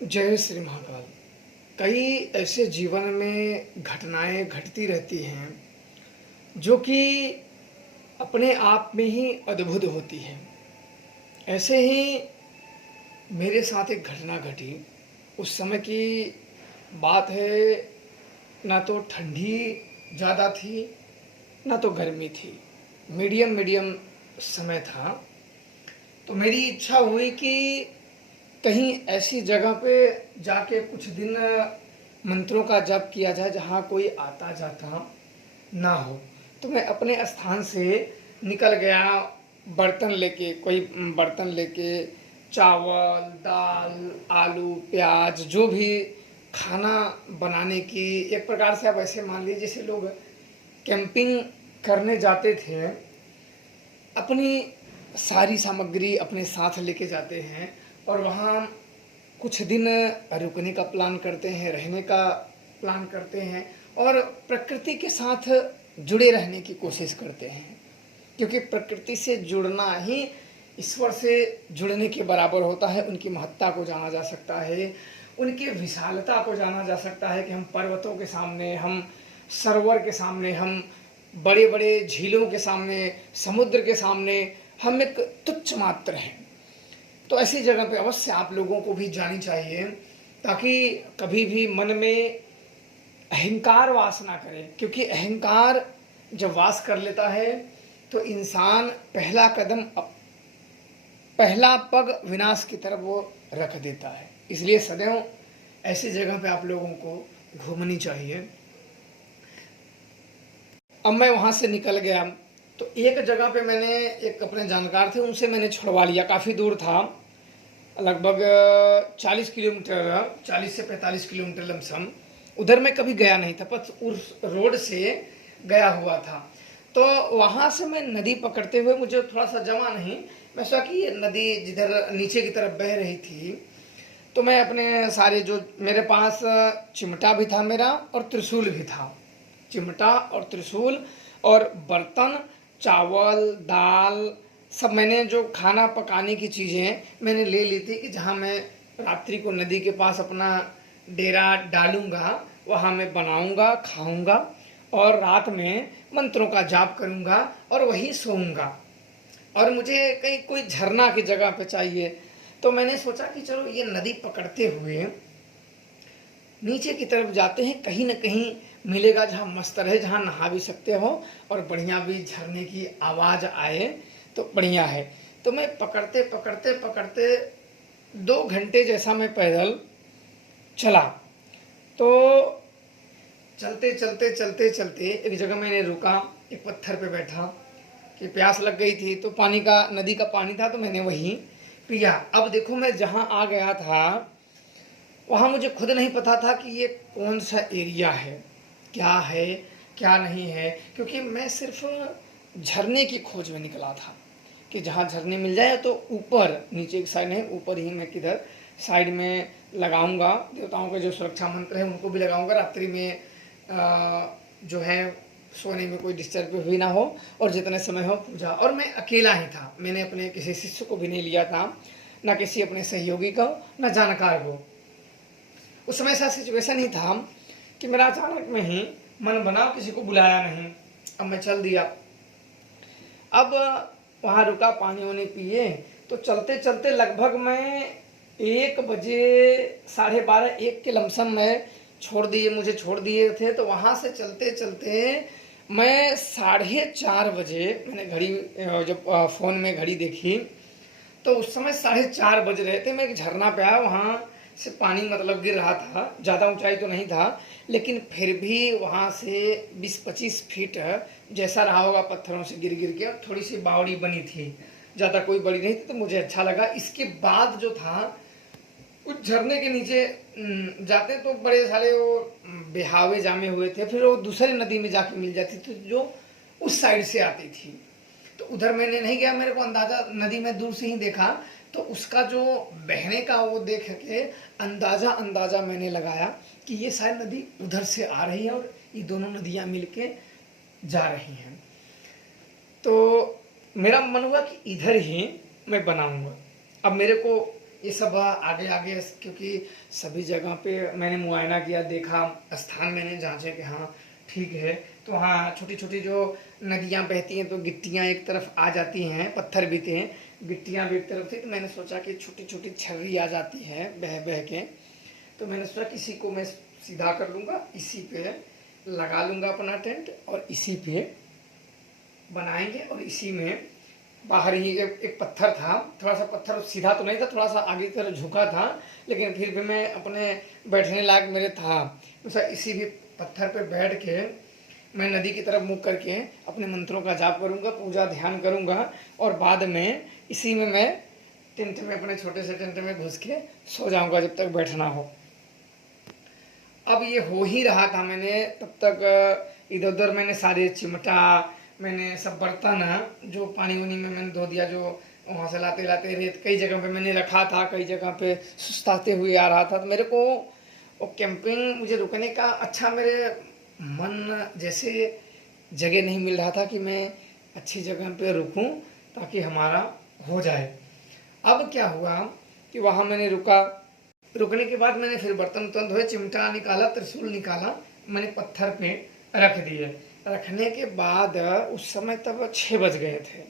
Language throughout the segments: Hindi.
जय श्री महाकाल। कई ऐसे जीवन में घटनाएं घटती रहती हैं जो कि अपने आप में ही अद्भुत होती हैं। ऐसे ही मेरे साथ एक घटना घटी। उस समय की बात है, ना तो ठंडी ज़्यादा थी ना तो गर्मी थी, मीडियम मीडियम समय था। तो मेरी इच्छा हुई कि कहीं ऐसी जगह पे जाके कुछ दिन मंत्रों का जप किया जाए जहाँ कोई आता जाता ना हो। तो मैं अपने स्थान से निकल गया, बर्तन लेके, कोई बर्तन लेके, चावल दाल आलू प्याज जो भी खाना बनाने की, एक प्रकार से आप ऐसे मान लीजिए जैसे लोग कैंपिंग करने जाते थे, अपनी सारी सामग्री अपने साथ लेके जाते हैं और वहाँ कुछ दिन रुकने का प्लान करते हैं, रहने का प्लान करते हैं और प्रकृति के साथ जुड़े रहने की कोशिश करते हैं। क्योंकि प्रकृति से जुड़ना ही ईश्वर से जुड़ने के बराबर होता है। उनकी महत्ता को जाना जा सकता है, उनकी विशालता को जाना जा सकता है कि हम पर्वतों के सामने, हम सरोवर के सामने, हम बड़े बड़े झीलों के सामने, समुद्र के सामने हम एक तुच्छ मात्र हैं। तो ऐसी जगह पे अवश्य आप लोगों को भी जानी चाहिए, ताकि कभी भी मन में अहंकार वास ना करे। क्योंकि अहंकार जब वास कर लेता है तो इंसान पहला पग विनाश की तरफ वो रख देता है। इसलिए सदैव ऐसी जगह पे आप लोगों को घूमनी चाहिए। अब मैं वहाँ से निकल गया तो एक जगह पे मैंने, एक अपने जानकार थे, उनसे मैंने छुड़वा लिया। काफ़ी दूर था, लगभग 40 किलोमीटर, 40 से 45 किलोमीटर लमसम। उधर मैं कभी गया नहीं था, बस उस रोड से गया हुआ था। तो वहाँ से मैं नदी पकड़ते हुए, मुझे थोड़ा सा जमा नहीं, मैं सोचा कि ये नदी जिधर नीचे की तरफ बह रही थी, तो मैं अपने सारे, जो मेरे पास चिमटा भी था मेरा और त्रिशूल भी था, चिमटा और त्रिशूल और बर्तन, चावल दाल, सब मैंने, जो खाना पकाने की चीज़ें मैंने ले ली थी कि जहाँ मैं रात्रि को नदी के पास अपना डेरा डालूँगा, वहाँ मैं बनाऊँगा, खाऊँगा और रात में मंत्रों का जाप करूँगा और वहीं सोऊंगा। और मुझे कहीं कोई झरना की जगह पे चाहिए। तो मैंने सोचा कि चलो ये नदी पकड़ते हुए नीचे की तरफ जाते हैं, कहीं ना कहीं मिलेगा जहाँ मस्त रहे, जहाँ नहा भी सकते हो और बढ़िया भी झरने की आवाज़ आए तो बढ़िया है। तो मैं पकड़ते पकड़ते पकड़ते 2 घंटे जैसा मैं पैदल चला। तो चलते चलते चलते चलते एक जगह मैंने रुका, एक पत्थर पे बैठा कि प्यास लग गई थी, तो पानी का, नदी का पानी था तो मैंने वहीं पिया। अब देखो, मैं जहाँ आ गया था वहाँ मुझे खुद नहीं पता था कि ये कौन सा एरिया है, क्या नहीं है। क्योंकि मैं सिर्फ झरने की खोज में निकला था कि जहाँ झरने मिल जाए तो ऊपर, नीचे की साइड नहीं, ऊपर ही मैं किधर साइड में लगाऊंगा। देवताओं के जो सुरक्षा मंत्र है उनको भी लगाऊंगा, रात्रि में जो है सोने में कोई डिस्टर्ब भी ना हो और जितने समय हो पूजा। और मैं अकेला ही था, मैंने अपने किसी शिष्य को भी नहीं लिया था, ना किसी अपने सहयोगी को, ना जानकार को। उस समय ऐसा सिचुएशन ही था कि मेरा अचानक में ही मन बना, किसी को बुलाया नहीं, अब मैं चल दिया। अब वहाँ रुका, पानी वानी पिए, तो चलते चलते लगभग मैं 1 बजे, 12:30, 1 के लमसम में मुझे छोड़ दिए थे। तो वहाँ से चलते चलते मैं 4:30 बजे, मैंने घड़ी, जब फ़ोन में घड़ी देखी तो उस समय 4:30 बज रहे थे। मैं एक झरना पे आया, वहाँ से पानी मतलब गिर रहा था, ज़्यादा ऊंचाई तो नहीं था, लेकिन फिर भी वहाँ से 20-25 फीट जैसा रहा होगा, पत्थरों से गिर गिर के, और थोड़ी सी बावड़ी बनी थी, ज़्यादा कोई बड़ी नहीं थी, तो मुझे अच्छा लगा। इसके बाद जो था, उस झरने के नीचे जाते तो बड़े सारे वो बहावे जामे हुए थे, फिर वो दूसरी नदी में जाके मिल जाती थी जो उस साइड से आती थी। तो उधर मैंने नहीं गया, मेरे को अंदाज़ा, नदी में दूर से ही देखा, तो उसका जो बहने का वो देख के अंदाज़ा मैंने लगाया कि ये शायद नदी उधर से आ रही है और ये दोनों नदियाँ मिलके जा रही हैं। तो मेरा मन हुआ कि इधर ही मैं बनाऊंगा। अब मेरे को ये सब आगे आगे, क्योंकि सभी जगह पे मैंने मुआयना किया, देखा, स्थान मैंने जांचे कि हाँ ठीक है। तो हाँ, छोटी छोटी जो नदियाँ बहती हैं तो गिट्टियाँ एक तरफ आ जाती हैं, पत्थर भी थे, गिट्टियाँ भी एक तरफ थी। तो मैंने सोचा कि छोटी छोटी छर्री आ जाती है बह बह के, तो मैंने सोचा किसी को मैं सीधा कर लूँगा, इसी पे लगा लूँगा अपना टेंट और इसी पे बनाएंगे। और इसी में बाहर ही एक पत्थर था, थोड़ा सा पत्थर सीधा तो नहीं था, थोड़ा सा आगे की तरफ झुका था, लेकिन फिर भी मैं अपने बैठने लायक मेरे था। तो इसी भी पत्थर पे बैठ के मैं नदी की तरफ मुख करके अपने मंत्रों का जाप करूंगा, पूजा ध्यान करूंगा, और बाद में इसी में मैं टेंट में, अपने छोटे से टेंट में घुस के सो जाऊंगा जब तक बैठना हो। अब ये हो ही रहा था, मैंने तब तक इधर उधर मैंने सारे चिमटा, मैंने सब बर्तन जो पानी वानी में मैंने धो दिया, जो वहाँ से लाते लाते रेत कई जगह पे मैंने रखा था, कई जगह पे सुस्ताते हुए आ रहा था। तो मेरे को वो कैंपिंग, मुझे रुकने का अच्छा, मेरे मन जैसे जगह नहीं मिल रहा था कि मैं अच्छी जगह पे रुकूं ताकि हमारा हो जाए। अब क्या हुआ कि वहाँ मैंने रुका, रुकने के बाद मैंने फिर बर्तन वर्तन धोए, चिमटा निकाला, त्रिशूल निकाला, मैंने पत्थर पे रख दिए। रखने के बाद उस समय तब 6 बज गए थे।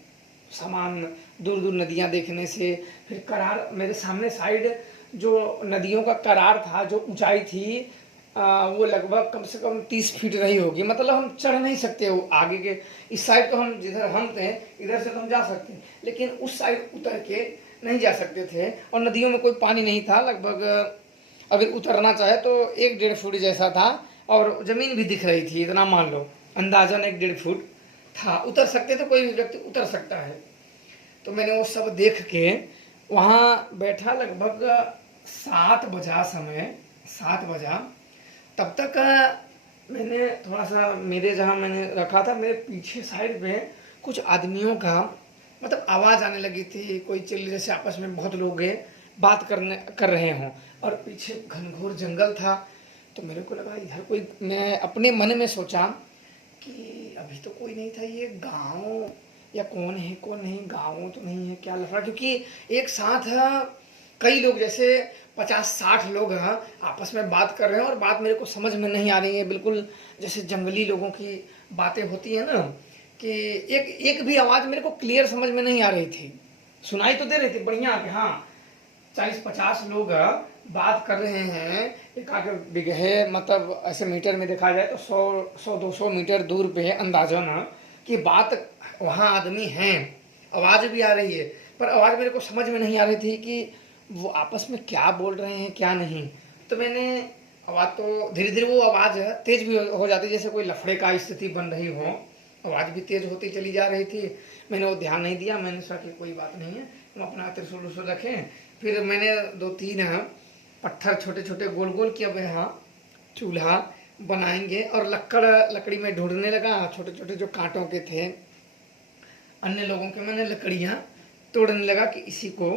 सामान दूर दूर नदियाँ देखने से, फिर करार मेरे सामने साइड जो नदियों का करार था, जो ऊंचाई थी, वो लगभग कम से कम 30 फीट रही होगी। मतलब हम चढ़ नहीं सकते वो आगे के, इस साइड तो हम जिधर हम थे इधर से तो हम जा सकते, लेकिन उस साइड उतर के नहीं जा सकते थे। और नदियों में कोई पानी नहीं था, लगभग अगर उतरना चाहे तो 1-1.5 फुट जैसा था, और ज़मीन भी दिख रही थी, इतना मान लो, अंदाजन 1-1.5 फुट था। उतर सकते थे, कोई भी व्यक्ति उतर सकता है। तो मैंने वो सब देख के वहाँ बैठा, लगभग 7 बजा समय, 7 बजा। तब तक मैंने थोड़ा सा, मेरे जहाँ मैंने रखा था मेरे पीछे साइड में कुछ आदमियों का मतलब आवाज़ आने लगी थी, कोई चिल्ली जैसे, आपस में बहुत लोग बात कर रहे हों, और पीछे घनघोर जंगल था। तो मेरे को लगा इधर कोई, मैं अपने मन में सोचा कि अभी तो कोई नहीं था, ये गांव या कौन है कौन नहीं, गांव तो नहीं है, क्या लफड़ा, क्योंकि एक साथ कई लोग, जैसे 50-60 लोग हैं, आपस में बात कर रहे हैं, और बात मेरे को समझ में नहीं आ रही है, बिल्कुल जैसे जंगली लोगों की बातें होती है ना, कि एक एक भी आवाज़ मेरे को क्लियर समझ में नहीं आ रही थी। सुनाई तो दे रही थी बढ़िया कि हाँ 40-50 लोग बात कर रहे हैं, एक आगे बिगहे, मतलब ऐसे मीटर में देखा जाए तो 100-200 मीटर दूर पे है अंदाजन कि बात, वहाँ आदमी हैं, आवाज़ भी आ रही है, पर आवाज़ मेरे को समझ में नहीं आ रही थी कि वो आपस में क्या बोल रहे हैं क्या नहीं। तो मैंने आवाज़, तो धीरे धीरे वो आवाज़ तेज़ भी हो जाती, जैसे कोई लफड़े का स्थिति बन रही हो, आवाज़ भी तेज़ होती चली जा रही थी। मैंने वो ध्यान नहीं दिया, मैंने सोचा कि कोई बात नहीं है, हम अपना त्रिशूल उसूल रखें। फिर मैंने 2-3 पत्थर छोटे छोटे गोल गोल किया, अब यहाँ चूल्हा बनाएंगे, और लकड़ी में ढूंढने लगा, छोटे छोटे जो कांटों के थे अन्य लोगों के, मैंने लकड़ियाँ तोड़ने लगा कि इसी को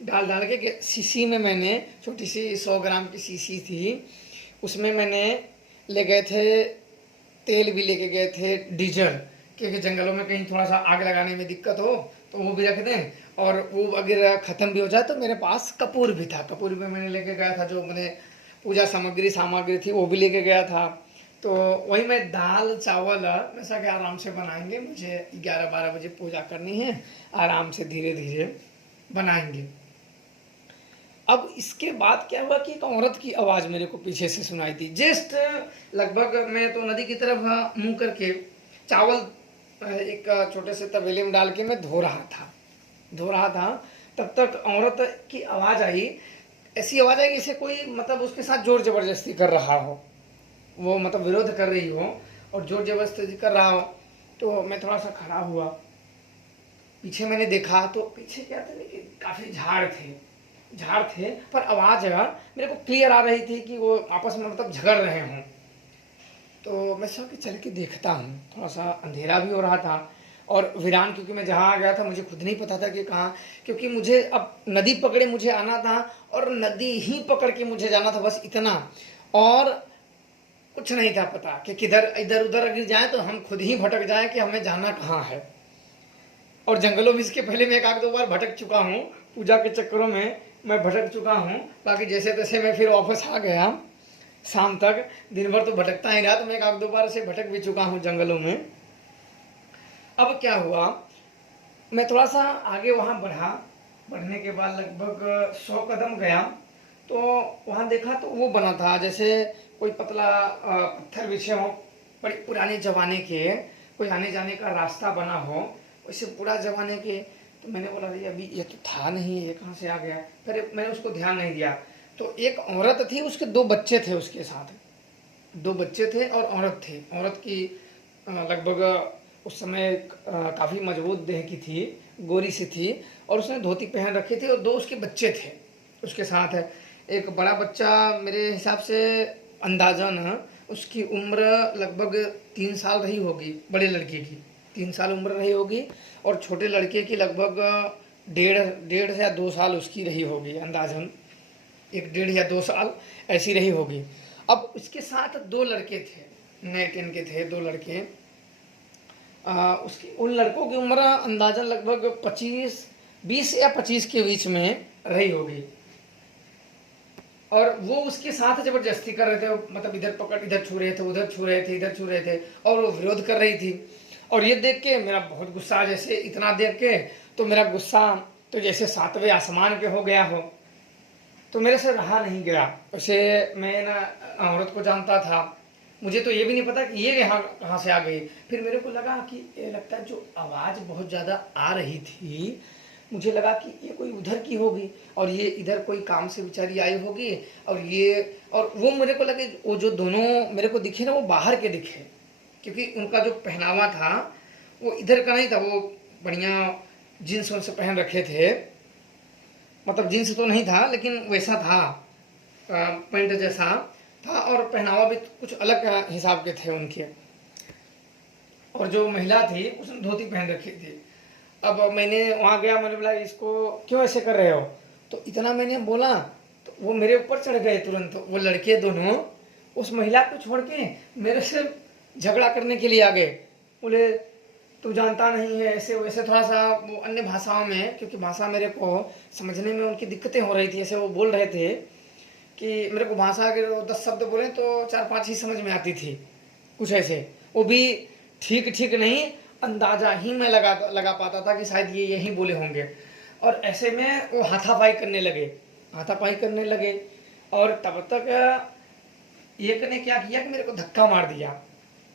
डाल डाल के शीशी में, मैंने छोटी सी 100 ग्राम की शीशी थी, उसमें मैंने ले गए थे, तेल भी लेके गए थे, डीजल, क्योंकि जंगलों में कहीं थोड़ा सा आग लगाने में दिक्कत हो तो वो भी रख दें, और वो अगर ख़त्म भी हो जाए तो मेरे पास कपूर भी था, कपूर भी मैंने लेके गया था, जो मैंने पूजा सामग्री थी वो भी लेके गया था। तो वही मैं दाल चावल वैसा कि आराम से बनाएंगे, मुझे 11-12 बजे पूजा करनी है, आराम से धीरे धीरे बनाएंगे। अब इसके बाद क्या हुआ कि एक औरत की आवाज़ मेरे को पीछे से सुनाई दी, जस्ट लगभग, मैं तो नदी की तरफ मुंह करके चावल एक छोटे से तवेले में डाल के मैं धो रहा था। तब तक औरत की आवाज़ आई, ऐसी आवाज़ आई जैसे कोई मतलब उसके साथ जोर जबरदस्ती कर रहा हो, वो मतलब विरोध कर रही हो और जोर जबरदस्ती कर रहा हो। तो मैं थोड़ा सा खड़ा हुआ, पीछे मैंने देखा तो पीछे क्या था कि काफ़ी झाड़ थे, पर आवाज़ मेरे को क्लियर आ रही थी कि वो आपस में मतलब झगड़ रहे हों। तो मैं सोचा कि चल के देखता हूँ, थोड़ा सा अंधेरा भी हो रहा था, और वीरान, क्योंकि मैं जहाँ आ गया था मुझे खुद नहीं पता था कि कहाँ, क्योंकि मुझे अब नदी पकड़े मुझे आना था, और नदी ही पकड़ के मुझे जाना था, बस इतना, और कुछ नहीं था पता कि किधर इधर उधर अगर जाए तो हम खुद ही भटक जाए कि हमें जाना कहाँ है। और जंगलों में इसके पहले मैं 1-2 बार भटक चुका हूँ पूजा के चक्करों में, मैं भटक चुका हूँ। बाकी जैसे तैसे मैं फिर वापस आ गया शाम तक। दिन भर तो भटकता ही रहा, तो मैं एक आध दो बार से भटक भी चुका हूँ जंगलों में। अब क्या हुआ, मैं थोड़ा सा आगे वहाँ बढ़ा। बढ़ने के बाद लगभग 100 कदम गया, तो वहाँ देखा तो वो बना था जैसे कोई पतला पत्थर बिछे हो, बड़े पुराने ज़माने के, कोई आने जाने का रास्ता बना हो वैसे पूरा ज़माने के। तो मैंने बोला अरे अभी ये तो था नहीं, ये कहाँ से आ गया। फिर मैंने उसको ध्यान नहीं दिया। तो एक औरत थी, उसके 2 बच्चे थे उसके साथ। 2 बच्चे थे और औरत थी। औरत की लगभग उस समय काफ़ी मजबूत देह की थी, गोरी सी थी, और उसने धोती पहन रखी थी, और 2 उसके बच्चे थे उसके साथ। एक बड़ा बच्चा मेरे हिसाब से अंदाजन उसकी उम्र लगभग 3 साल रही होगी, बड़े लड़के की 3 साल उम्र रही होगी, और छोटे लड़के की लगभग डेढ़ या 2 साल उसकी रही होगी अंदाजन, 1 डेढ़ या 2 साल ऐसी रही होगी। अब उसके साथ 2 लड़के थे, नए टेन के थे 2 लड़के। उसकी उन लड़कों की उम्र अंदाजन लगभग 20 या 25 के बीच में रही होगी। और वो उसके साथ जबरदस्ती कर रहे थे, मतलब इधर पकड़, इधर छू रहे थे, उधर छू रहे थे, इधर छू रहे थे, और वो विरोध कर रही थी। और ये देख के मेरा बहुत गुस्सा, जैसे इतना देख के तो मेरा गुस्सा तो जैसे 7वें आसमान पे हो गया हो। तो मेरे से रहा नहीं गया। वैसे मैं ना औरत को जानता था, मुझे तो ये भी नहीं पता कि ये यहाँ कहाँ से आ गई। फिर मेरे को लगा कि ये लगता है जो आवाज़ बहुत ज़्यादा आ रही थी, मुझे लगा कि ये कोई उधर की होगी, और ये इधर कोई काम से बेचारी आई होगी। और वो मेरे को लगे वो जो दोनों मेरे को दिखे ना, वो बाहर के दिखे, क्योंकि उनका जो पहनावा था वो इधर का नहीं था। वो बढ़िया जीन्स उनसे पहन रखे थे, मतलब जीन्स तो नहीं था लेकिन वैसा था, पैंट जैसा था, और पहनावा भी कुछ अलग हिसाब के थे उनके। और जो महिला थी उसने धोती पहन रखी थी। अब मैंने वहाँ गया, मैंने बोला इसको क्यों ऐसे कर रहे हो। तो इतना मैंने बोला तो वो मेरे ऊपर चढ़ गए तुरंत, वो लड़के दोनों उस महिला को छोड़ के मेरे से झगड़ा करने के लिए आ गए। बोले तू जानता नहीं है, ऐसे वैसे, थोड़ा सा वो अन्य भाषाओं में, क्योंकि भाषा मेरे को समझने में उनकी दिक्कतें हो रही थी। ऐसे वो बोल रहे थे कि मेरे को भाषा के 10 शब्द बोले तो 4-5 ही समझ में आती थी, कुछ ऐसे। वो भी ठीक ठीक नहीं, अंदाजा ही मैं लगा पाता था कि शायद ये यही बोले होंगे। और ऐसे में वो हाथापाई करने लगे। और तब तक एक ने क्या किया कि मेरे को धक्का मार दिया।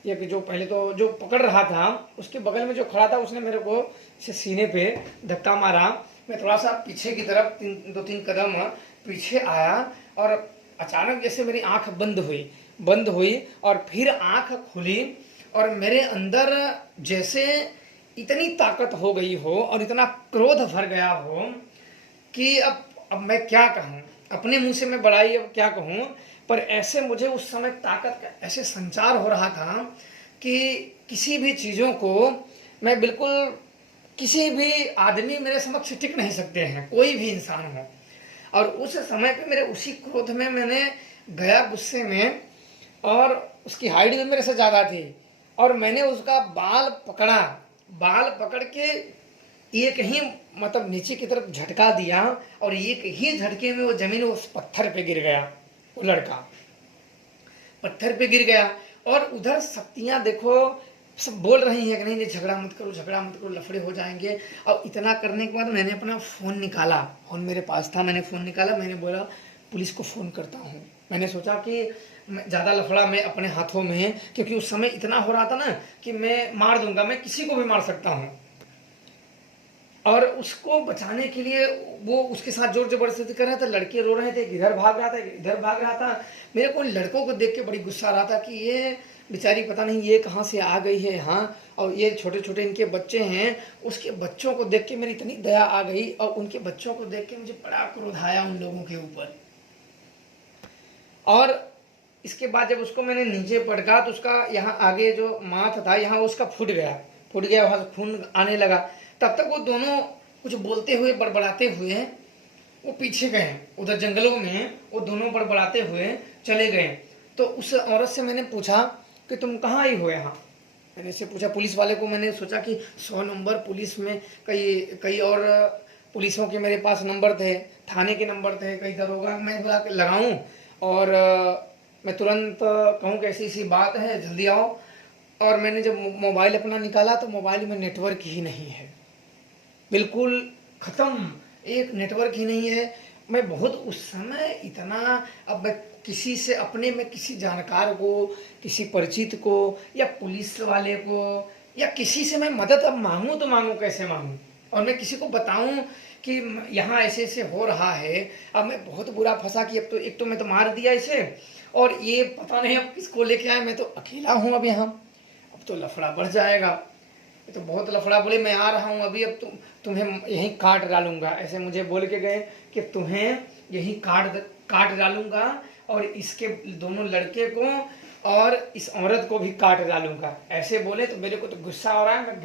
एक जो पहले तो जो पकड़ रहा था उसके बगल में जो खड़ा था उसने मेरे को से सीने पे धक्का मारा। मैं थोड़ा सा पीछे की तरफ 2-3 कदम पीछे आया, और अचानक जैसे मेरी आंख बंद हुई और फिर आंख खुली, और मेरे अंदर जैसे इतनी ताकत हो गई हो और इतना क्रोध भर गया हो कि अब मैं क्या कहूँ, अपने मुंह से मैं बड़ाई अब क्या कहूँ। पर ऐसे मुझे उस समय ताकत का ऐसे संचार हो रहा था कि किसी भी चीज़ों को मैं बिल्कुल, किसी भी आदमी मेरे समक्ष टिक नहीं सकते हैं, कोई भी इंसान हो। और उस समय पे मेरे उसी क्रोध में मैंने गया गुस्से में, और उसकी हाइट भी मेरे से ज़्यादा थी, और मैंने उसका बाल पकड़ के एक ही मतलब नीचे की तरफ झटका दिया, और एक ही झटके में वो जमीन उस पत्थर पे गिर गया। वो लड़का पत्थर पे गिर गया, और उधर शक्तियाँ देखो सब बोल रही हैं कि नहीं नहीं झगड़ा मत करो, लफड़े हो जाएंगे। और इतना करने के बाद मैंने अपना फ़ोन निकाला, फ़ोन मेरे पास था, मैंने फ़ोन निकाला, मैंने बोला पुलिस को फ़ोन करता हूँ। मैंने सोचा कि ज़्यादा लफड़ा मैं अपने हाथों में है, क्योंकि उस समय इतना हो रहा था ना कि मैं मार दूंगा, मैं किसी को भी मार सकता हूँ। और उसको बचाने के लिए वो उसके साथ जोर जबरदस्ती कर रहे थे, लड़के रो रहे थे, इधर भाग रहा था। मेरे को लड़कों को देख के बड़ी गुस्सा आ रहा था कि ये बेचारी पता नहीं ये कहाँ से आ गई है यहाँ, और ये छोटे छोटे इनके बच्चे हैं। उसके बच्चों को देख के मेरी इतनी दया आ गई, और उनके बच्चों को देख के मुझे बड़ा क्रोध आया उन लोगों के ऊपर। और इसके बाद जब उसको मैंने नीचे पटका तो उसका यहाँ आगे जो माथ था यहाँ उसका फूट गया, वहाँ से खून आने लगा। तब तक वो दोनों कुछ बोलते हुए बड़बड़ाते हुए वो पीछे गए, उधर जंगलों में वो दोनों बड़बड़ाते हुए चले गए। तो उस औरत से मैंने पूछा कि तुम कहाँ आई हो यहाँ। मैंने से पूछा पुलिस वाले को, मैंने सोचा कि 100 नंबर पुलिस में कई और पुलिसों के मेरे पास नंबर थे, थाने के नंबर थे, कई दरोगा मैं बुला के लगाऊं और मैं तुरंत कहूँ कि ऐसी ऐसी बात है, जल्दी आओ। और मैंने जब मोबाइल अपना निकाला तो मोबाइल में नेटवर्क ही नहीं है, बिल्कुल ख़त्म, एक नेटवर्क ही नहीं है। मैं बहुत उस समय इतना, अब मैं किसी से अपने में किसी जानकार को, किसी परिचित को या पुलिस वाले को या किसी से मैं मदद अब मांगूं तो मांगूं कैसे मांगूं, और मैं किसी को बताऊं कि यहाँ ऐसे ऐसे हो रहा है। अब मैं बहुत बुरा फंसा कि अब तो एक तो मैं तो मार दिया इसे, और ये पता नहीं अब किसको लेके आए, मैं तो अकेला हूँ अब यहाँ, अब तो लफड़ा बढ़ जाएगा। ये तो बहुत लफड़ा, बोले मैं आ रहा हूँ अभी, अब तुम्हें यहीं काट डालूंगा, ऐसे मुझे बोल के गए कि तुम्हें यहीं काट डालूंगा और इसके दोनों लड़के को और इस औरत को भी काट डालूंगा, ऐसे बोले। तो मेरे को तो गुस्सा आ रहा है, मैं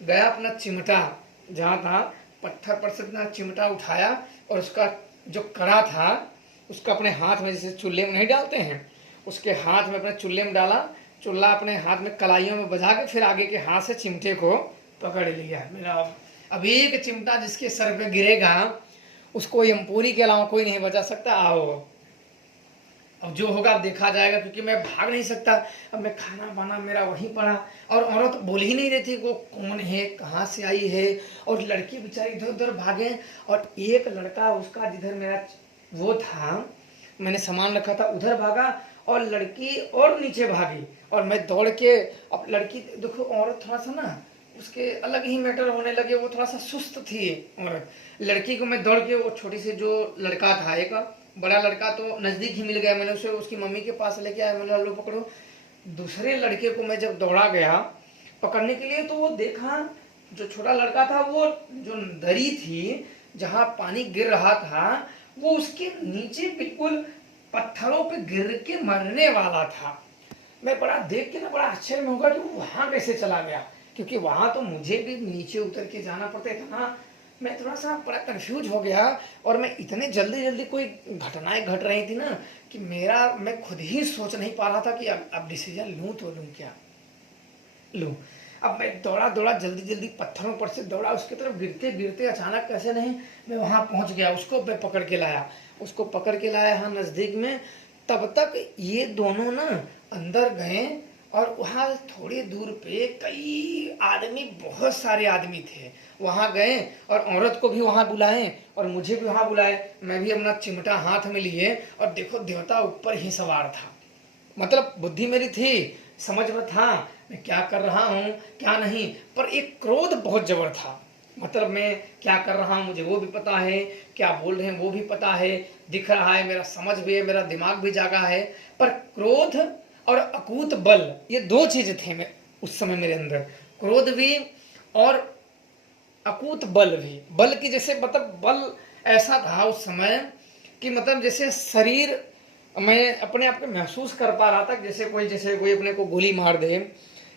गया अपना चिमटा जहाँ था, पत्थर पर से अपना चिमटा उठाया और उसका जो कड़ा था उसका अपने हाथ में, जैसे चूल्हे में नहीं डालते हैं, उसके हाथ में अपने चूल्हे में डाला, चूल्हा अपने हाथ में कलाइयों में बजा के फिर आगे के हाथ से चिमटे को पकड़ लिया। मेरा अब एक चिमटा जिसके सर पे गिरेगा उसको यमपुरी के अलावा कोई नहीं बचा सकता। आओ अब जो होगा अब देखा जाएगा, क्योंकि मैं भाग नहीं सकता। अब मैं खाना बाना मेरा वहीं पड़ा, और औरत बोल ही नहीं रही थी वो कौन है, कहाँ से आई है, और लड़की बेचारी इधर उधर भागे। और एक लड़का उसका जिधर मेरा वो था, मैंने सामान रखा था, उधर भागा, और लड़की और नीचे भागी, और मैं दौड़ के, अब लड़की देखो औरत थोड़ा सा ना उसके अलग ही मैटर होने लगे, वो थोड़ा सा सुस्त थी औरत। लड़की को मैं दौड़ के, वो छोटी सी जो लड़का था, एक बड़ा लड़का तो नज़दीक ही मिल गया, मैंने उसे उसकी मम्मी के पास लेके आया, मैंने लो पकड़ो। दूसरे लड़के को मैं जब दौड़ा गया पकड़ने के लिए, तो वो देखा जो छोटा लड़का था, वो जो दरी थी जहाँ पानी गिर रहा था, वो उसके नीचे बिल्कुल पत्थरों पे गिर के मरने वाला था। मैं बड़ा देख के ना बड़ा आश्चर्य में होगा कि वो वहाँ कैसे चला गया, क्योंकि वहाँ तो मुझे भी नीचे उतर के जाना पड़ता है। इतना मैं थोड़ा सा बड़ा कंफ्यूज हो गया, और मैं इतने जल्दी जल्दी कोई घटनाएं घट रही थी ना कि मैं खुद ही सोच नहीं पा रहा था कि अब डिसीजन लूँ तो लूँ क्या लूँ। अब मैं दौड़ा दौड़ा जल्दी जल्दी पत्थरों पर से दौड़ा, उसकी तरफ गिरते गिरते अचानक कैसे नहीं मैं वहाँ पहुँच गया, उसको मैं पकड़ के लाया हाँ नज़दीक में। तब तक ये दोनों ना अंदर गए, और वहाँ थोड़ी दूर पे कई आदमी, बहुत सारे आदमी थे, वहाँ गए और औरत को भी वहाँ बुलाए और मुझे भी वहाँ बुलाए। मैं भी अपना चिमटा हाथ में लिए, और देखो देवता ऊपर ही सवार था। मतलब बुद्धि मेरी थी, समझ में था मैं क्या कर रहा हूँ क्या नहीं, पर एक क्रोध बहुत जबर था। मतलब मैं क्या कर रहा हूँ मुझे वो भी पता है, क्या बोल रहे हैं वो भी पता है, दिख रहा है, मेरा समझ भी है, मेरा दिमाग भी जागा है, पर क्रोध और अकूत बल, ये दो चीज थे मैं उस समय मेरे अंदर, क्रोध भी और अकूत बल भी। बल की जैसे मतलब बल ऐसा था उस समय कि मतलब जैसे शरीर मैं अपने आप को महसूस कर पा रहा था, जैसे कोई अपने को गोली मार दे,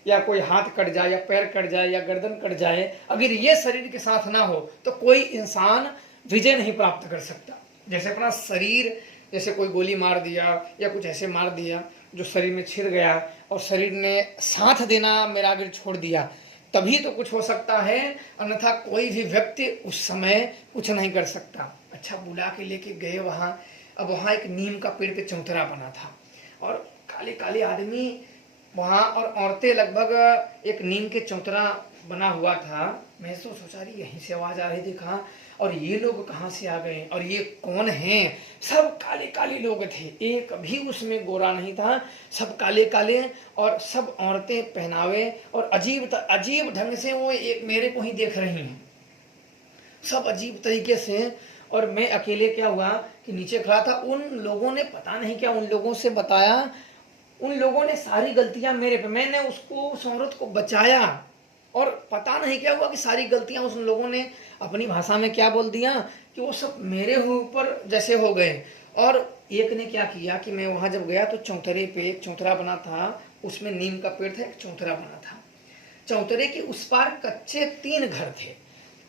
या कोई हाथ कट जाए, या पैर कट जाए, या गर्दन कट जाए, अगर ये शरीर के साथ ना हो तो कोई इंसान विजय नहीं प्राप्त कर सकता। जैसे अपना शरीर, जैसे कोई गोली मार दिया या कुछ ऐसे मार दिया जो शरीर में छिड़ गया, और शरीर ने साथ देना मेरा आगे छोड़ दिया, तभी तो कुछ हो सकता है, अन्यथा कोई भी व्यक्ति उस समय कुछ नहीं कर सकता। अच्छा बुला के लेके गए वहाँ। अब वहाँ एक नीम का पेड़ पे चौतरा बना था, और काले काले आदमी वहाँ, और औरतें लगभग, एक नीम के चौतरा बना हुआ था। मैं तो सोचा रही यहीं से आवाज़ आ रही थी, कहाँ, और ये लोग कहाँ से आ गए, और ये कौन हैं। सब काले काले लोग थे, एक भी उसमें गोरा नहीं था, सब काले काले, और सब औरतें पहनावे, और अजीब ढंग से वो एक मेरे को ही देख रही हैं, सब अजीब तरीके से। और मैं अकेले क्या हुआ कि नीचे खड़ा था, उन लोगों ने पता नहीं क्या उन लोगों से बताया, उन लोगों ने सारी गलतियां मेरे पे, मैंने उसको, उस औरत को बचाया, और पता नहीं क्या हुआ कि सारी गलतियां उन लोगों ने अपनी भाषा में क्या बोल दिया कि वो सब मेरे ऊपर जैसे हो गए। और एक ने क्या किया कि मैं वहां जब गया तो चौतरे पे एक चौतरा बना था, उसमें नीम का पेड़ था, एक चौतरा बना था। चौतरे के उस पार कच्चे 3 घर थे।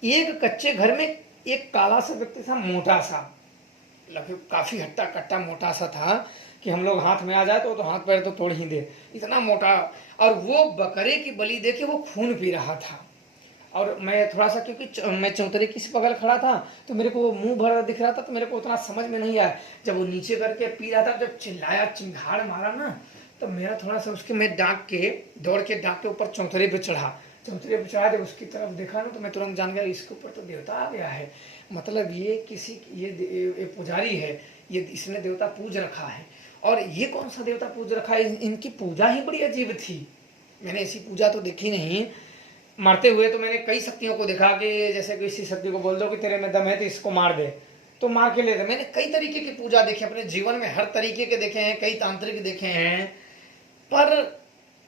एक कच्चे घर में एक काला सा व्यक्ति था, मोटा सा, लगभग काफी हट्टा कट्टा मोटा सा था कि हम लोग हाथ में आ जाए तो हाथ पैर तो तोड़ ही दे, इतना मोटा। और वो बकरे की बलि देके वो खून पी रहा था। और मैं थोड़ा सा क्योंकि मैं चौतरे की से बगल खड़ा था तो मेरे को वो मुंह भर दिख रहा था, तो मेरे को उतना समझ में नहीं आया। जब वो नीचे करके पी रहा था, जब चिल्लाया चिंगाड़ मारा ना, तो मेरा थोड़ा सा उसके मैं दौड़ के डाक के ऊपर चौतरे पे चढ़ा। चौतरे पे चढ़ा, जब उसकी तरफ देखा ना तो मैं तुरंत जान गया इसके ऊपर तो देवता आ गया है। मतलब ये किसी ये पुजारी है, ये इसने देवता पूज रखा है। और ये कौन सा देवता पूज रखा है, इनकी पूजा ही बड़ी अजीब थी। मैंने ऐसी पूजा तो देखी नहीं। मारते हुए तो मैंने कई शक्तियों को देखा कि जैसे किसी शक्ति को बोल दो कि तेरे में दम है तो इसको मार दे, तो मार के ले दे। मैंने कई तरीके की पूजा देखी अपने जीवन में, हर तरीके के देखे हैं, कई तांत्रिक देखे हैं, पर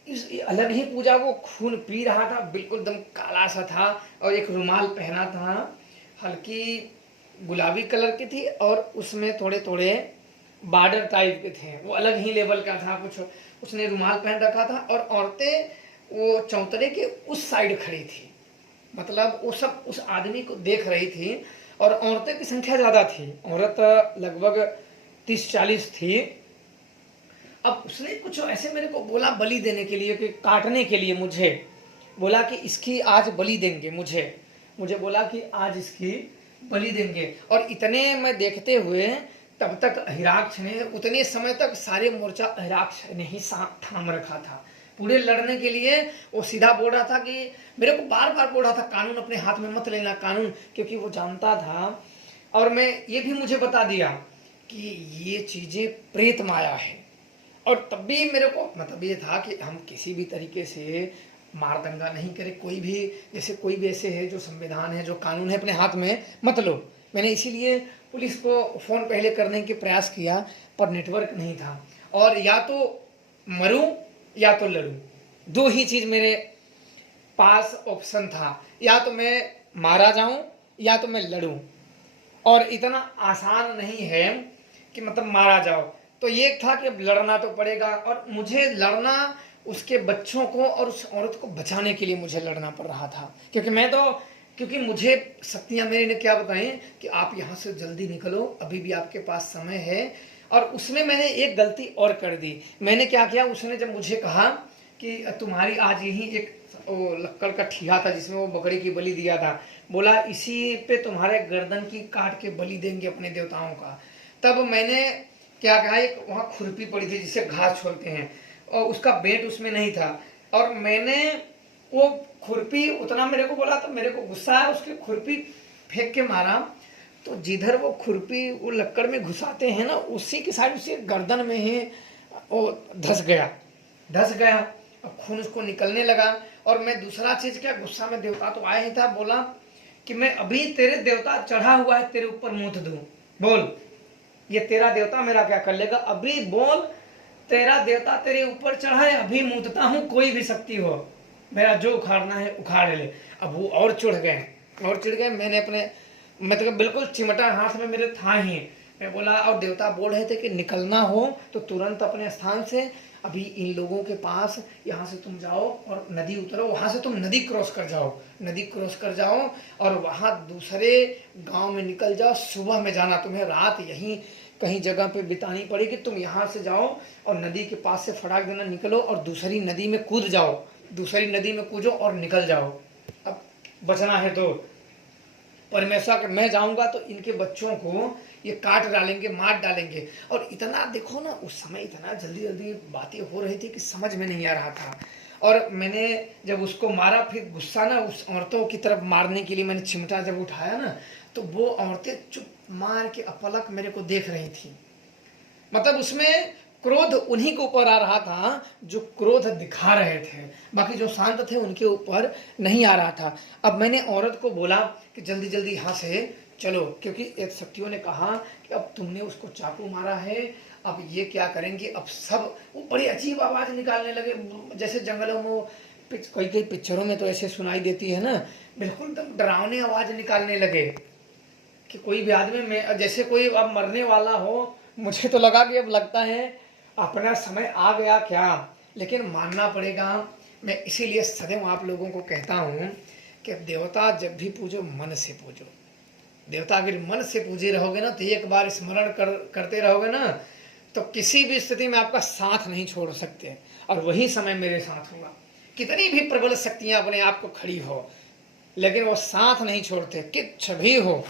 इस अलग ही पूजा। वो खून पी रहा था, बिल्कुल एकदम काला सा था, और एक रुमाल पहना था, हल्की गुलाबी कलर की थी, और उसमें थोड़े थोड़े बॉर्डर टाइप के थे, वो अलग ही लेवल का था कुछ। उसने रुमाल पहन रखा था, और औरतें वो चौतरे के उस साइड खड़ी थी। मतलब वो सब उस आदमी को देख रही थी, और औरतें की संख्या ज़्यादा थी, औरत लगभग 30-40 थी। अब उसने कुछ ऐसे मेरे को बोला बलि देने के लिए, कि काटने के लिए मुझे बोला कि इसकी आज बलि देंगे। मुझे बोला कि आज इसकी बलि देंगे। और इतने मैं देखते हुए तब तक हिराक्ष ने, उतने समय तक सारे मोर्चा हिराक्ष ने ही थाम रखा था पूरे लड़ने के लिए। वो सीधा बोल रहा था कि मेरे को बार बार बोल रहा था कानून अपने हाथ में मत लेना, कानून, क्योंकि वो जानता था। और मैं ये भी मुझे बता दिया कि ये चीजें प्रेत माया है। और तब भी मेरे को मतलब ये था कि हम किसी भी तरीके से मार दंगा नहीं करें, कोई भी, जैसे कोई भी ऐसे है जो संविधान है, जो कानून है, अपने हाथ में मत लो। मैंने इसीलिए पुलिस को फ़ोन पहले करने के प्रयास किया, पर नेटवर्क नहीं था। और या तो मरूं या तो लड़ूं, दो ही चीज़ मेरे पास ऑप्शन था, या तो मैं मारा जाऊं या तो मैं लड़ूं। और इतना आसान नहीं है कि मतलब मारा जाओ, तो ये था कि अब लड़ना तो पड़ेगा। और मुझे लड़ना उसके बच्चों को और उस औरत को बचाने के लिए मुझे लड़ना पड़ रहा था, क्योंकि मुझे शक्तियां मेरी ने क्या बताई कि आप यहाँ से जल्दी निकलो, अभी भी आपके पास समय है। और उसमें मैंने एक गलती और कर दी। मैंने क्या किया, उसने जब मुझे कहा कि तुम्हारी आज यही एक वो लक्कड़ का ठिया था जिसमें वो बकरी की बलि दिया था, बोला इसी पे तुम्हारे गर्दन की काट के बलि देंगे अपने देवताओं का। तब मैंने क्या कहा, एक वहाँ खुरपी पड़ी थी जिसे घास छोलते हैं, और उसका बेंट उसमें नहीं था, और मैंने वो खुरपी, उतना मेरे को बोला तो मेरे को गुस्सा आया, उसकी खुरपी फेंक के मारा, तो जिधर वो खुरपी वो लक्कड़ में घुसाते हैं ना, उसी के साइड उसी गर्दन में ही वो धस गया। और खून उसको निकलने लगा। और मैं दूसरा चीज क्या, गुस्सा में, देवता तो आया ही था, बोला कि मैं अभी तेरे देवता चढ़ा हुआ है तेरे ऊपर मूत दूं, बोल ये तेरा देवता मेरा क्या कर लेगा, अभी बोल, तेरा देवता तेरे ऊपर चढ़ा है, अभी मूतता हूं, कोई भी शक्ति हो, मेरा जो उखाड़ना है उखाड़ ले। अब वो और चिढ़ गए। मैंने अपने मतलब बिल्कुल चिमटा हाथ में मेरे था ही, मैं बोला, और देवता बोल रहे थे कि निकलना हो तो तुरंत अपने स्थान से, अभी इन लोगों के पास यहाँ से तुम जाओ और नदी उतरो, वहाँ से तुम नदी क्रॉस कर जाओ, और वहाँ दूसरे गांव में निकल जाओ, सुबह में जाना, तुम्हें रात यहीं कहीं जगह पे बितानी पड़ेगी, तुम यहाँ से जाओ और नदी के पास से फटाक देना निकलो, और दूसरी नदी में कूदो और निकल जाओ, अब बचना है तो। परमेश्वर मैं जाऊंगा तो इनके बच्चों को ये काट डालेंगे, मार डालेंगे। और इतना देखो ना, उस समय इतना जल्दी जल्दी बातें हो रही थी कि समझ में नहीं आ रहा था। और मैंने जब उसको मारा, फिर गुस्सा ना उस औरतों की तरफ मारने के लिए मैंने चिमटा जब उठाया ना, तो वो औरतें चुप मार के अपलक मेरे को देख रही थी। मतलब उसमें क्रोध उन्हीं के ऊपर आ रहा था जो क्रोध दिखा रहे थे, बाकी जो शांत थे उनके ऊपर नहीं आ रहा था। अब मैंने औरत को बोला कि जल्दी जल्दी यहाँ से चलो, क्योंकि एक शक्तियों ने कहा कि अब तुमने उसको चाकू मारा है, अब ये क्या करेंगे। अब सब वो बड़ी अजीब आवाज़ निकालने लगे, जैसे जंगलों में कई कई पिक्चरों में तो ऐसे सुनाई देती है ना, बिल्कुल एकदम डरावनी आवाज़ निकालने लगे कि कोई भी आदमी में जैसे कोई अब मरने वाला हो। मुझे तो लगा कि अब लगता है अपना समय आ गया क्या, लेकिन मानना पड़ेगा। मैं इसीलिए सदैव आप लोगों को कहता हूँ कि देवता जब भी पूजो मन से पूजो। देवता अगर मन से पूजे रहोगे ना, तो एक बार स्मरण करते रहोगे ना, तो किसी भी स्थिति में आपका साथ नहीं छोड़ सकते। और वही समय मेरे साथ होगा, कितनी भी प्रबल शक्तियां अपने आप को खड़ी हो, लेकिन वो साथ नहीं छोड़ते, कुछ भी हो।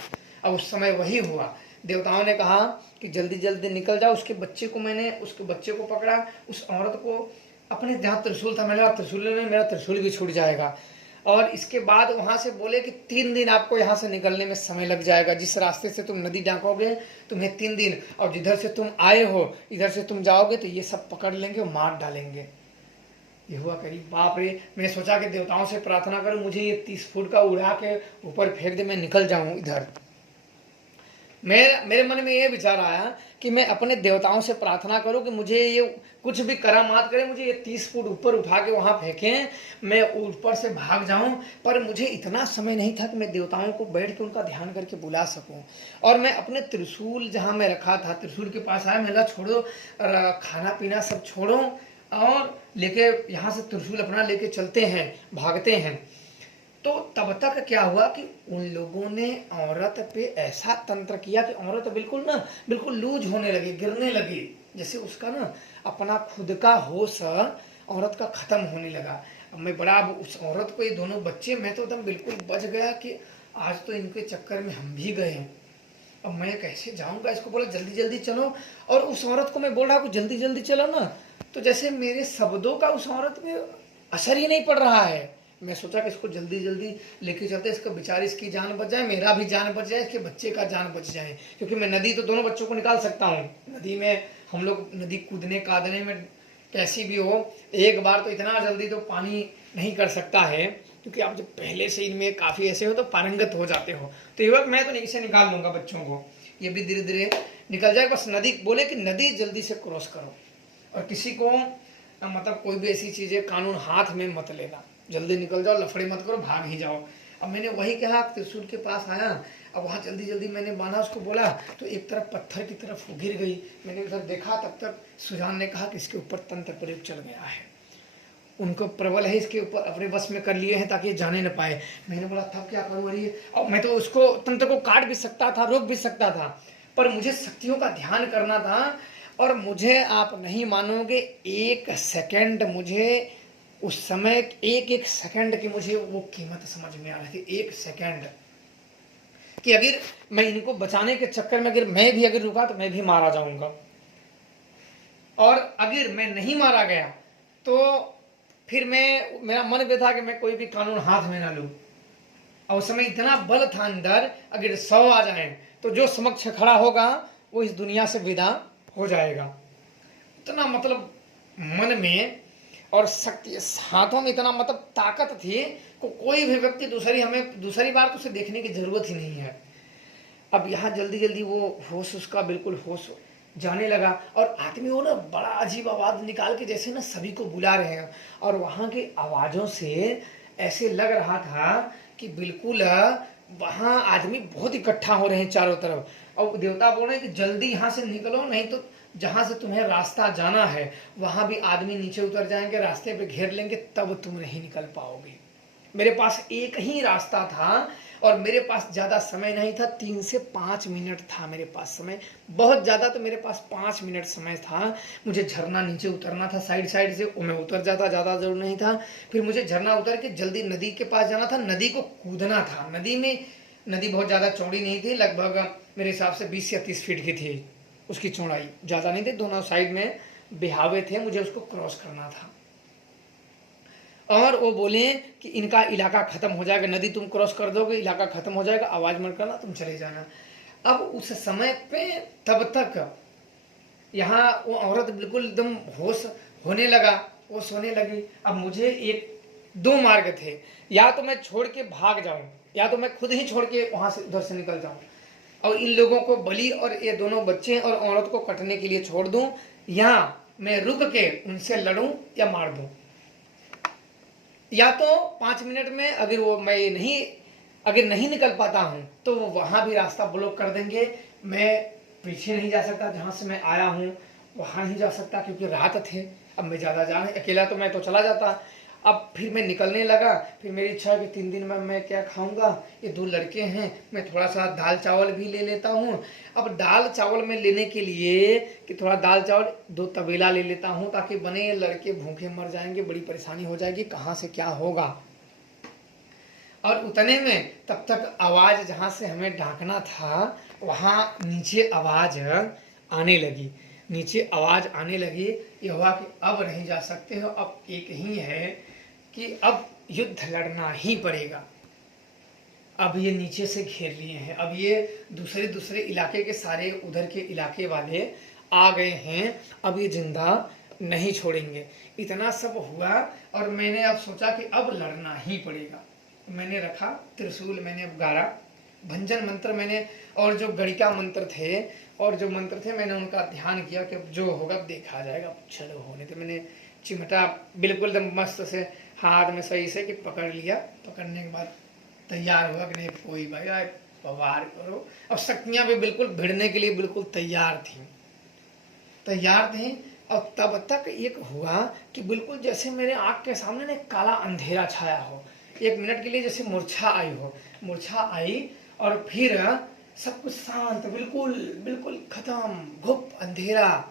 अब उस समय वही हुआ, देवताओं ने कहा कि जल्दी जल्दी निकल जाओ। उसके बच्चे को पकड़ा, उस औरत को अपने जहाँ त्रिशूल था, मैंने त्रिशूल में मेरा त्रिशूल भी छूट जाएगा। और इसके बाद वहां से बोले कि 3 दिन आपको यहाँ से निकलने में समय लग जाएगा। जिस रास्ते से तुम नदी डाकोगे तुम्हें 3 दिन, और जिधर से तुम आए हो इधर से तुम जाओगे तो ये सब पकड़ लेंगे और मार डालेंगे। ये हुआ करीब, बाप रे। मैं सोचा कि देवताओं से प्रार्थना करूं मुझे ये 30 फुट का उड़ा के ऊपर फेंक दे, मैं निकल जाऊं इधर। मेरे मन में ये विचार आया कि मैं अपने देवताओं से प्रार्थना करूं कि मुझे ये कुछ भी करामात करे, मुझे ये 30 फुट ऊपर उठा के वहां फेंकें, मैं ऊपर से भाग जाऊं। पर मुझे इतना समय नहीं था कि मैं देवताओं को बैठ के उनका ध्यान करके बुला सकूं। और मैं अपने त्रिशूल जहां मैं रखा था, त्रिशूल के पास आया, मेरा छोड़ो खाना पीना सब छोड़ो और लेके यहाँ से त्रिशूल अपना लेके चलते हैं, भागते हैं। तो तब तक क्या हुआ कि उन लोगों ने औरत पे ऐसा तंत्र किया कि औरत बिल्कुल लूज होने लगी, गिरने लगी, जैसे उसका अपना खुद का होश औरत का खत्म होने लगा। अब मैं बड़ा, अब उस औरत को, ये दोनों बच्चे, मैं तो एकदम बिल्कुल बच गया कि आज तो इनके चक्कर में हम भी गए हैं। अब मैं कैसे जाऊंगा, इसको बोला जल्दी जल्दी चलो। और उस औरत को मैं बोल रहा हूँ जल्दी जल्दी चलो ना, तो जैसे मेरे शब्दों का उस औरत में असर ही नहीं पड़ रहा है। मैं सोचा कि इसको जल्दी जल्दी लेके चलते, इसका बेचारी, इसकी जान बच जाए, मेरा भी जान बच जाए, इसके बच्चे का जान बच जाए। क्योंकि मैं नदी तो दोनों बच्चों को निकाल सकता हूँ। नदी में हम लोग, नदी कूदने कादने में कैसी भी हो, एक बार तो इतना जल्दी तो पानी नहीं कर सकता है, क्योंकि आप जब पहले से इनमें काफ़ी ऐसे हो तो पारंगत हो जाते हो। तो युवक मैं तो नहीं से निकाल लूँगा बच्चों को, ये भी धीरे धीरे निकल जाए। बस नदी बोले कि नदी जल्दी से क्रॉस करो, और किसी को मतलब कोई भी ऐसी चीज़ें कानून हाथ में मत लेना, जल्दी निकल जाओ, लफड़े मत करो, भाग ही जाओ। अब मैंने वही कहा, त्रिशूल के पास आया, अब वहाँ जल्दी जल्दी मैंने बांधा, उसको बोला तो एक तरफ पत्थर की तरफ वो गिर गई। मैंने उधर देखा, तब तक सुजान ने कहा कि इसके ऊपर तंत्र प्रयोग चल गया है, उनको प्रबल है, इसके ऊपर अपने बस में कर लिए हैं ताकि ये जाने न पाए। मैंने बोला तब क्या करूँ, अरे अब मैं तो उसको तंत्र को काट भी सकता था, रोक भी सकता था, पर मुझे शक्तियों का ध्यान करना था। और मुझे, आप नहीं मानोगे, 1 सेकंड मुझे उस समय, एक सेकंड की मुझे वो कीमत समझ में आ रही थी। 1 सेकंड कि अगर मैं इनको बचाने के चक्कर में अगर मैं भी रुका तो मैं भी मारा जाऊंगा, और अगर मैं नहीं मारा गया तो फिर मेरा मन भी था कि मैं कोई भी कानून हाथ में ना लूं। और उस समय इतना बल था अंदर, अगर 100 आ जाए तो जो समक्ष खड़ा होगा वो इस दुनिया से विदा हो जाएगा। इतना मतलब मन में और शक्ति, हाथों में इतना मतलब ताकत थी को कोई भी व्यक्ति दूसरी बार तो उसे देखने की जरूरत ही नहीं है। अब यहाँ जल्दी जल्दी वो होश, उसका बिल्कुल होश जाने लगा, और आदमी वो बड़ा अजीब आवाज निकाल के जैसे सभी को बुला रहे हैं, और वहाँ की आवाजों से ऐसे लग रहा था कि बिल्कुल वहाँ आदमी बहुत इकट्ठा हो रहे हैं चारों तरफ। और देवता बोल रहे हैं कि जल्दी यहाँ से निकलो, नहीं तो जहाँ से तुम्हें रास्ता जाना है वहाँ भी आदमी नीचे उतर जाएंगे, रास्ते पे घेर लेंगे, तब तुम नहीं निकल पाओगे। मेरे पास एक ही रास्ता था और मेरे पास ज़्यादा समय नहीं था, 3 से 5 मिनट था मेरे पास समय, बहुत ज़्यादा तो मेरे पास 5 मिनट समय था। मुझे झरना नीचे उतरना था साइड से, मैं उतर जाता, ज़्यादा जरूर नहीं था। फिर मुझे झरना उतर के जल्दी नदी के पास जाना था, नदी को कूदना था। नदी बहुत ज़्यादा चौड़ी नहीं थी, लगभग मेरे हिसाब से 20 या 30 फीट की थी उसकी चौड़ाई, ज़्यादा नहीं थी। दोनों साइड में बिहावे थे, मुझे उसको क्रॉस करना था। और वो बोले कि इनका इलाका खत्म हो जाएगा, नदी तुम क्रॉस कर दोगे इलाका खत्म हो जाएगा, आवाज मत करना, तुम चले जाना। अब उस समय पे तब तक यहाँ वो औरत बिल्कुल एकदम होश होने लगा, वो सोने लगी। अब मुझे 2 मार्ग थे, या तो मैं छोड़ के भाग जाऊं, या तो मैं खुद ही छोड़ के वहां से उधर से निकल जाऊं और इन लोगों को, बलि और ये दोनों बच्चे और औरत को कटने के लिए छोड़ दूं, या मैं रुक के उनसे लड़ूं या मार दूं। या तो 5 मिनट में अगर नहीं निकल पाता हूं तो वो वहां भी रास्ता ब्लॉक कर देंगे, मैं पीछे नहीं जा सकता, जहां से मैं आया हूं वहां नहीं जा सकता क्योंकि रात थे। अब मैं ज़्यादा अकेला तो मैं तो चला जाता। अब फिर मैं निकलने लगा, फिर मेरी इच्छा है कि 3 दिन में मैं क्या खाऊंगा, ये 2 लड़के हैं, मैं थोड़ा सा दाल चावल भी ले लेता हूँ। अब दाल चावल में लेने के लिए कि थोड़ा दाल चावल 2 तबेला ले लेता हूँ ताकि बने, लड़के भूखे मर जाएंगे, बड़ी परेशानी हो जाएगी, कहाँ से क्या होगा। और उतने में तब तक आवाज़ जहाँ से हमें ढांकना था वहाँ नीचे आवाज़ आने लगी, नीचे आवाज़ आने लगी। ये हुआ कि अब नहीं जा सकते हो, अब एक ही है कि अब युद्ध लड़ना ही पड़ेगा। अब ये नीचे से घेर लिए हैं, अब ये दूसरे दूसरे इलाके के सारे उधर के इलाके वाले आ गए हैं, अब ये जिंदा नहीं छोड़ेंगे। इतना सब हुआ और मैंने अब सोचा कि अब लड़ना ही पड़ेगा। मैंने रखा त्रिशूल, मैंने गाड़ा, भंजन मंत्र मैंने, और जो गणिका मंत्र थे और जो मंत्र थे मैंने उनका ध्यान किया कि अब जो होगा अब देखा जाएगा, अब चलो होने तो। मैंने चिमटा बिल्कुल एकदम मस्त से हाथ में सही से कि पकड़ लिया। पकड़ने के बाद तैयार हुआ कि नहीं कोई भाई आए वार करो। अब शक्तियां भी बिल्कुल भिड़ने के लिए बिल्कुल तैयार थी। और तब तक एक हुआ कि बिल्कुल जैसे मेरे आँख के सामने ना काला अंधेरा छाया हो, 1 मिनट के लिए जैसे मूर्छा आई और फिर सब कुछ शांत, बिल्कुल बिल्कुल खत्म, घुप अंधेरा।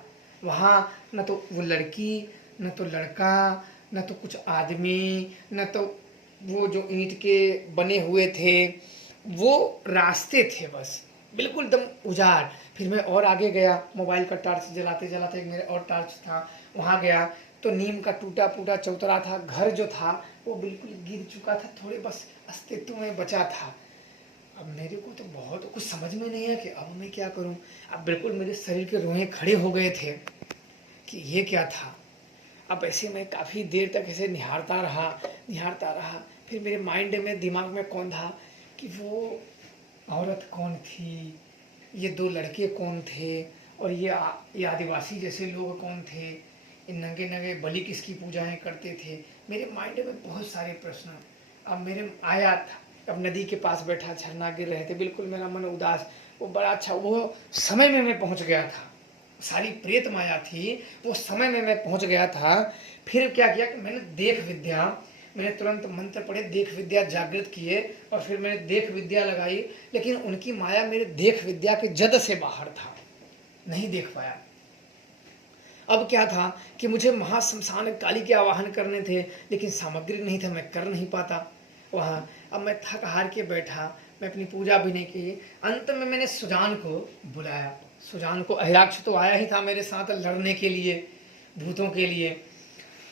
वहाँ न तो वो लड़की, न तो लड़का, न तो कुछ आदमी, न तो वो जो ईंट के बने हुए थे वो रास्ते थे, बस बिल्कुल एकदम उजाड़। फिर मैं और आगे गया, मोबाइल का टॉर्च जलाते जलाते, एक मेरे और टॉर्च था, वहाँ गया तो नीम का टूटा फूटा चौतरा था। घर जो था वो बिल्कुल गिर चुका था, थोड़े बस अस्तित्व में बचा था। अब मेरे को तो बहुत कुछ समझ में नहीं है कि अब मैं क्या करूं। अब बिल्कुल मेरे शरीर के रोए खड़े हो गए थे कि ये क्या था। अब ऐसे मैं काफ़ी देर तक ऐसे निहारता रहा। फिर मेरे माइंड में, दिमाग में कौन था कि वो औरत कौन थी, ये 2 लड़के कौन थे, और ये आदिवासी जैसे लोग कौन थे, इन नंगे नंगे बलि किसकी पूजाएं करते थे। मेरे माइंड में बहुत सारे प्रश्न अब मेरे आया था। अब नदी के पास बैठा, झरना गिर रहे थे, बिल्कुल मेरा मन उदास। वो बड़ा अच्छा, वो समय में मैं पहुंच गया था, सारी प्रेत माया थी, वो समय में मैं पहुंच गया था। फिर क्या किया कि मैंने तुरंत मंत्र पढ़े, देख विद्या जागृत किए, और फिर मैंने देख विद्या लगाई। लेकिन उनकी माया मेरे देख विद्या के जद से बाहर था, नहीं देख पाया। अब क्या था कि मुझे महाश्मशान काली के आवाहन करने थे, लेकिन सामग्री नहीं था, मैं कर नहीं पाता वहाँ। अब मैं थक हार के बैठा, मैं अपनी पूजा भी नहीं की। अंत में मैंने सुजान को बुलाया। सुजान को, अहिराक्ष तो आया ही था मेरे साथ लड़ने के लिए, भूतों के लिए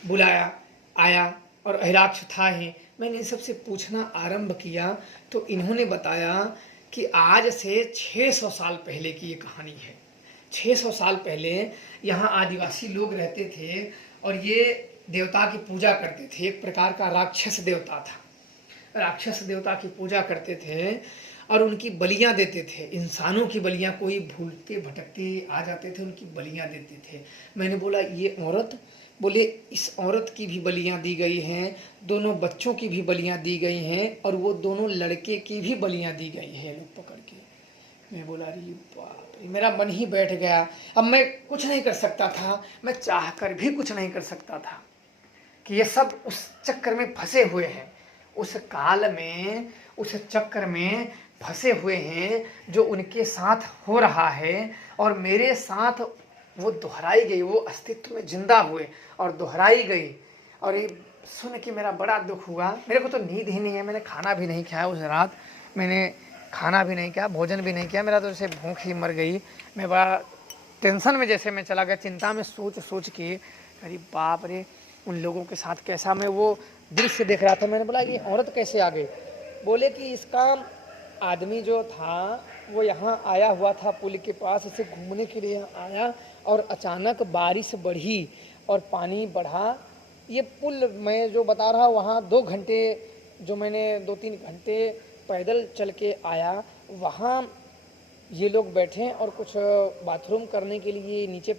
बुलाया, आया और अहिराक्ष था ही। मैंने इन सबसे पूछना आरंभ किया तो इन्होंने बताया कि आज से 600 साल पहले की ये कहानी है। 600 साल पहले यहाँ आदिवासी लोग रहते थे और ये देवता की पूजा करते थे। एक प्रकार का राक्षस देवता था, राक्षस देवता की पूजा करते थे और उनकी बलियां देते थे। इंसानों की बलियां, कोई भूलते भटकते आ जाते थे, उनकी बलियां देते थे। मैंने बोला ये औरत, बोले इस औरत की भी बलियां दी गई हैं, दोनों बच्चों की भी बलियां दी गई हैं, और वो दोनों लड़के की भी बलियां दी गई है लोग पकड़ के। मैं बोला अरे बाप रे, मेरा मन ही बैठ गया। अब मैं कुछ नहीं कर सकता था, मैं चाह कर भी कुछ नहीं कर सकता था कि ये सब उस चक्कर में फंसे हुए हैं, उस काल में, उस चक्कर में फंसे हुए हैं जो उनके साथ हो रहा है और मेरे साथ वो दोहराई गई, वो अस्तित्व में जिंदा हुए और दोहराई गई। और ये सुन के मेरा बड़ा दुख हुआ। मेरे को तो नींद ही नहीं है, मैंने खाना भी नहीं खाया उस रात, मैंने खाना भी नहीं किया, भोजन भी नहीं किया, मेरा तो जैसे भूख ही मर गई। मैं बड़ा टेंशन में जैसे मैं चला गया, चिंता में सोच के अरे बाप रे, उन लोगों के साथ कैसा मैं वो दृश्य देख रहा था। मैंने बोला ये औरत कैसे आ गई। बोले कि इसका आदमी जो था वो यहाँ आया हुआ था पुल के पास, इसे घूमने के लिए आया और अचानक बारिश बढ़ी और पानी बढ़ा। ये पुल मैं जो बता रहा वहाँ 2 घंटे, जो मैंने 2-3 घंटे पैदल चल के आया, वहाँ ये लोग बैठे और कुछ बाथरूम करने के लिए नीचे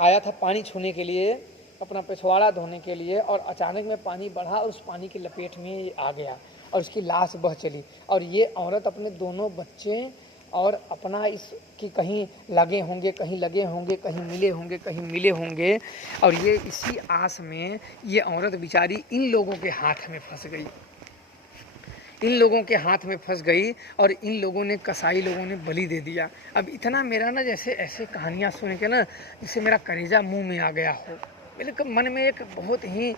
आया था, पानी छूने के लिए, अपना पिछवाड़ा धोने के लिए, और अचानक में पानी बढ़ा और उस पानी की लपेट में ये आ गया और उसकी लाश बह चली। और ये औरत अपने दोनों बच्चे और अपना इसकी कहीं लगे होंगे, कहीं लगे होंगे, कहीं मिले होंगे, कहीं मिले होंगे, और ये इसी आस में ये औरत बेचारी इन लोगों के हाथ में फंस गई, इन लोगों के हाथ में फंस गई और इन लोगों ने, कसाई लोगों ने बलि दे दिया। अब इतना मेरा ना जैसे ऐसे कहानियाँ सुन के ना जैसे मेरा कलेजा मुंह में आ गया हो। मेरे मन में एक बहुत ही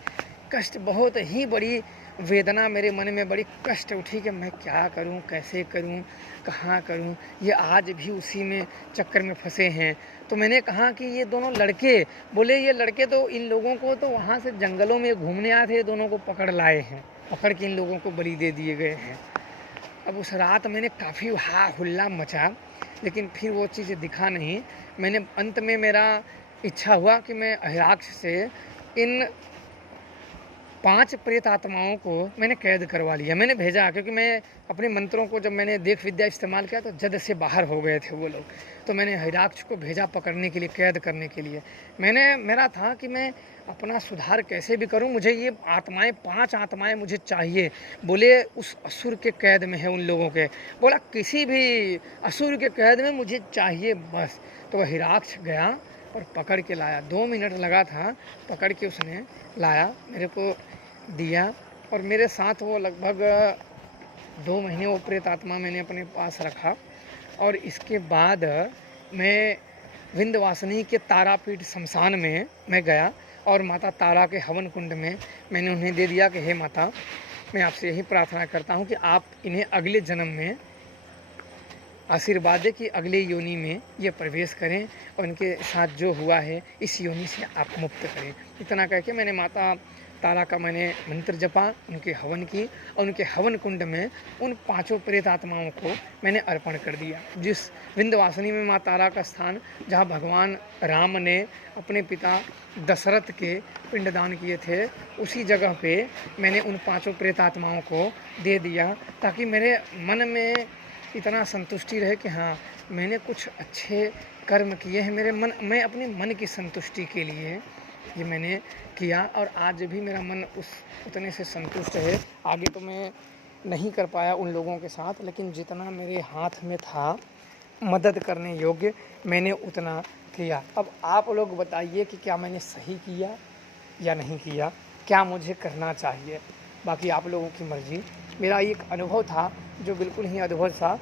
कष्ट, बहुत ही बड़ी वेदना मेरे मन में, बड़ी कष्ट उठी कि मैं क्या करूं, कैसे करूं, कहाँ करूं। ये आज भी उसी में चक्कर में फंसे हैं। तो मैंने कहा कि ये दोनों लड़के, बोले ये लड़के तो इन लोगों को तो वहाँ से जंगलों में घूमने आए थे, दोनों को पकड़ लाए हैं, पकड़ के इन लोगों को बलि दे दिए गए हैं। अब उस रात मैंने काफ़ी हा हुल्ला मचा, लेकिन फिर वो चीज़ दिखा नहीं। मैंने अंत में मेरा इच्छा हुआ कि मैं अहिराक्ष से इन 5 प्रेत आत्माओं को मैंने कैद करवा लिया। मैंने भेजा, क्योंकि मैं अपने मंत्रों को जब मैंने देख विद्या इस्तेमाल किया तो जद से बाहर हो गए थे वो लोग। तो मैंने हिराक्ष को भेजा पकड़ने के लिए, कैद करने के लिए। मेरा था कि मैं अपना सुधार कैसे भी करूं, मुझे ये आत्माएं, 5 आत्माएं मुझे चाहिए। बोले उस असुर के कैद में है उन लोगों के, बोला किसी भी असुर के कैद में मुझे चाहिए बस। तो वह हिराक्ष गया और पकड़ के लाया। 2 मिनट लगा था, पकड़ के उसने लाया, मेरे को दिया। और मेरे साथ वो लगभग 2 महीने वो प्रेत आत्मा मैंने अपने पास रखा। और इसके बाद मैं विंध्यवासिनी के तारापीठ शमशान में मैं गया और माता तारा के हवन कुंड में मैंने उन्हें दे दिया कि हे माता, मैं आपसे यही प्रार्थना करता हूँ कि आप इन्हें अगले जन्म में आशीर्वाद दे कि अगले योनि में ये प्रवेश करें और इनके साथ जो हुआ है इस योनि से आप मुक्त करें। इतना कह के मैंने माता तारा का मैंने मंत्र जपा, उनके हवन की, और उनके हवन कुंड में उन 5 प्रेत आत्माओं को मैंने अर्पण कर दिया। जिस विंध्यवासिनी में माँ तारा का स्थान, जहाँ भगवान राम ने अपने पिता दशरथ के पिंडदान किए थे, उसी जगह पे मैंने उन 5 प्रेत आत्माओं को दे दिया, ताकि मेरे मन में इतना संतुष्टि रहे कि हाँ मैंने कुछ अच्छे कर्म किए हैं। मैं अपने मन की संतुष्टि के लिए ये मैंने किया, और आज भी मेरा मन उतने से संतुष्ट है। आगे तो मैं नहीं कर पाया उन लोगों के साथ, लेकिन जितना मेरे हाथ में था मदद करने योग्य, मैंने उतना किया। अब आप लोग बताइए कि क्या मैंने सही किया या नहीं किया, क्या मुझे करना चाहिए। बाकी आप लोगों की मर्ज़ी। मेरा एक अनुभव था जो बिल्कुल ही अद्भुत था।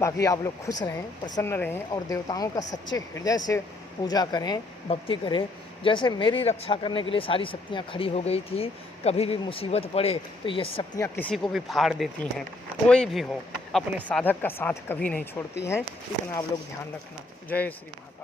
बाकी आप लोग खुश रहें, प्रसन्न रहें और देवताओं का सच्चे हृदय से पूजा करें, भक्ति करें। जैसे मेरी रक्षा करने के लिए सारी शक्तियाँ खड़ी हो गई थी, कभी भी मुसीबत पड़े तो ये शक्तियाँ किसी को भी फाड़ देती हैं। कोई भी हो, अपने साधक का साथ कभी नहीं छोड़ती हैं। इतना आप लोग ध्यान रखना। जय श्री महाकाल।